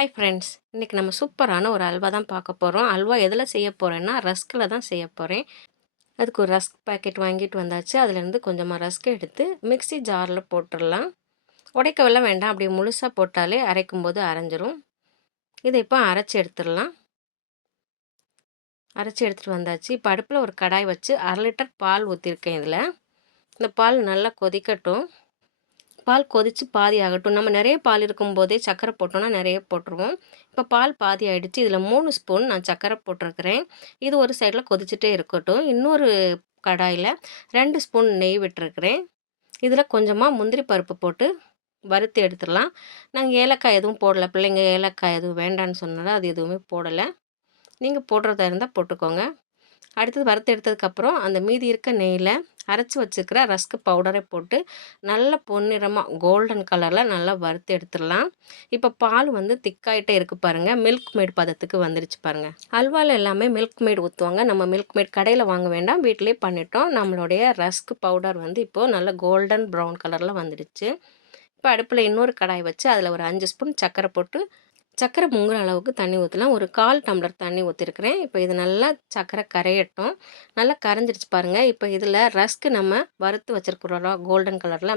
Hi friends இன்றைக்கி நம்ம சூப்பரான ஒரு அல்வா தான் பார்க்க போகிறோம் அல்வா எதில் செய்ய போகிறேன்னா ரஸ்கில் தான் செய்ய போகிறேன் அதுக்கு ஒரு ரஸ்க் பேக்கெட் வாங்கிட்டு வந்தாச்சு. அதுலேருந்து கொஞ்சமாக ரஸ்க் எடுத்து மிக்ஸி ஜாரில் போட்டுடலாம். உடைக்கவெல்லாம் வேண்டாம். அப்படி முழுசாக போட்டாலே அரைக்கும் போது அரைஞ்சிரும். இதை இப்போ அரைச்சி எடுத்துடலாம். அரைச்சி எடுத்துகிட்டு வந்தாச்சு. இப்போ அடுப்பில் ஒரு கடாய் வச்சு அரை லிட்டர் பால் ஊற்றிருக்கேன் இதில். இந்த பால் நல்லா கொதிக்கட்டும். பால் கொதித்து பாதி ஆகட்டும். நம்ம நிறைய பால் இருக்கும்போதே சர்க்கரை போட்டோன்னா நிறைய போட்டுருவோம். இப்போ பால் பாதி ஆகிடுச்சு இதில் மூணு ஸ்பூன் நான் சர்க்கரை போட்டிருக்கிறேன். இது ஒரு சைடில் கொதிச்சுட்டே இருக்கட்டும். இன்னொரு கடாயில் ரெண்டு ஸ்பூன் நெய் விட்டுருக்குறேன். இதில் கொஞ்சமாக முந்திரி பருப்பு போட்டு வறுத்து எடுத்துடலாம். நாங்கள் ஏலக்காய் எதுவும் போடலை. பிள்ளைங்க ஏலக்காய் எதுவும் வேண்டான்னு சொன்னாலும் அது எதுவுமே போடலை. நீங்கள் போடுறதா இருந்தால் போட்டுக்கோங்க. அடுத்தது வறுத்து எடுத்ததுக்கப்புறம் அந்த மீதி இருக்க நெய்யில் அரைச்சி வச்சுருக்கிற ரஸ்க்கு பவுடரை போட்டு நல்ல பொன்னிறமாக கோல்டன் கலரில் நல்லா வறுத்து எடுத்துடலாம் இப்போ பால் வந்து திக்காயிட்டே இருக்குது பாருங்கள் மில்க் மேட் பதத்துக்கு வந்துருச்சு பாருங்கள் அல்வாவில் எல்லாமே மில்க் மேட் ஊற்றுவாங்க நம்ம மில்க் மேட் கடையில் வாங்க வேண்டாம். வீட்டிலே பண்ணிட்டோம். நம்மளுடைய ரஸ்க் பவுடர் வந்து இப்போது நல்ல கோல்டன் ப்ரௌன் கலரில் வந்துடுச்சு. இப்போ அடுப்பில் இன்னொரு கடாய் வச்சு அதில் ஒரு அஞ்சு ஸ்பூன் சர்க்கரை போட்டு சக்கரை முங்குற அளவுக்கு தண்ணி ஊற்றலாம் ஒரு கால் டம்ளர் தண்ணி ஊற்றிருக்கிறேன் இப்போ இது நல்லா சக்கரை கரையட்டும். நல்லா கரைஞ்சிருச்சு பாருங்கள் இப்போ இதில் ரஸ்க்கு நம்ம வறுத்து வச்சுருக்குறோம் கோல்டன் கலரில்.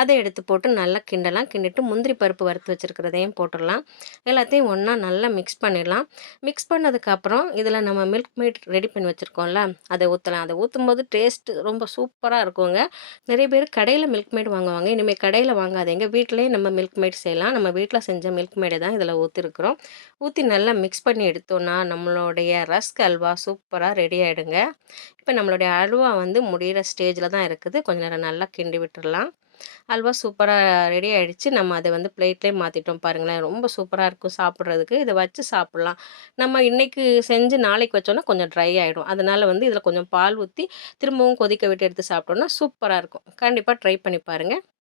அதை எடுத்து போட்டு நல்லா கிண்டலாம். கிண்டிட்டு முந்திரி பருப்பு வறுத்து வச்சுருக்கிறதையும் போட்டுடலாம். எல்லாத்தையும் ஒன்றா நல்லா மிக்ஸ் பண்ணிடலாம். மிக்ஸ் பண்ணதுக்கப்புறம் இதில் நம்ம மில்க் மேட் ரெடி பண்ணி வச்சுருக்கோம்ல அதை ஊற்றலாம் அதை ஊற்றும் போது டேஸ்ட்டு ரொம்ப சூப்பராக இருக்குங்க. நிறைய பேர் கடையில் மில்க் மேட் வாங்குவாங்க. இனிமேல் கடையில் வாங்காதீங்க. வீட்டிலேயே நம்ம மில்க் மேட் செய்யலாம். நம்ம வீட்டில் செஞ்ச மில்க் மேடை தான் இதில் ஊற்றி ஊற்றிருக்குறோம் ஊற்றி நல்லா மிக்ஸ் பண்ணி எடுத்தோன்னா நம்மளுடைய ரஸ்க் அல்வா சூப்பராக ரெடி ஆகிடுங்க இப்போ நம்மளுடைய அல்வா வந்து முடிகிற ஸ்டேஜில் தான் இருக்குது. கொஞ்சம் நேரம் நல்லா கிண்டி விட்டுடலாம் அல்வா சூப்பராக ரெடி ஆகிடுச்சு நம்ம அதை வந்து பிளேட்லேயே மாற்றிட்டோம் பாருங்களேன். ரொம்ப சூப்பராக இருக்கும் சாப்பிட்றதுக்கு. இதை வச்சு சாப்பிட்லாம். நம்ம இன்றைக்கி செஞ்சு நாளைக்கு வச்சோன்னா கொஞ்சம் ட்ரை ஆகிடும் அதனால் வந்து இதில் கொஞ்சம் பால் ஊற்றி திரும்பவும் கொதிக்க விட்டு எடுத்து சாப்பிட்டோன்னா சூப்பராக இருக்கும். கண்டிப்பாக ட்ரை பண்ணி பாருங்கள்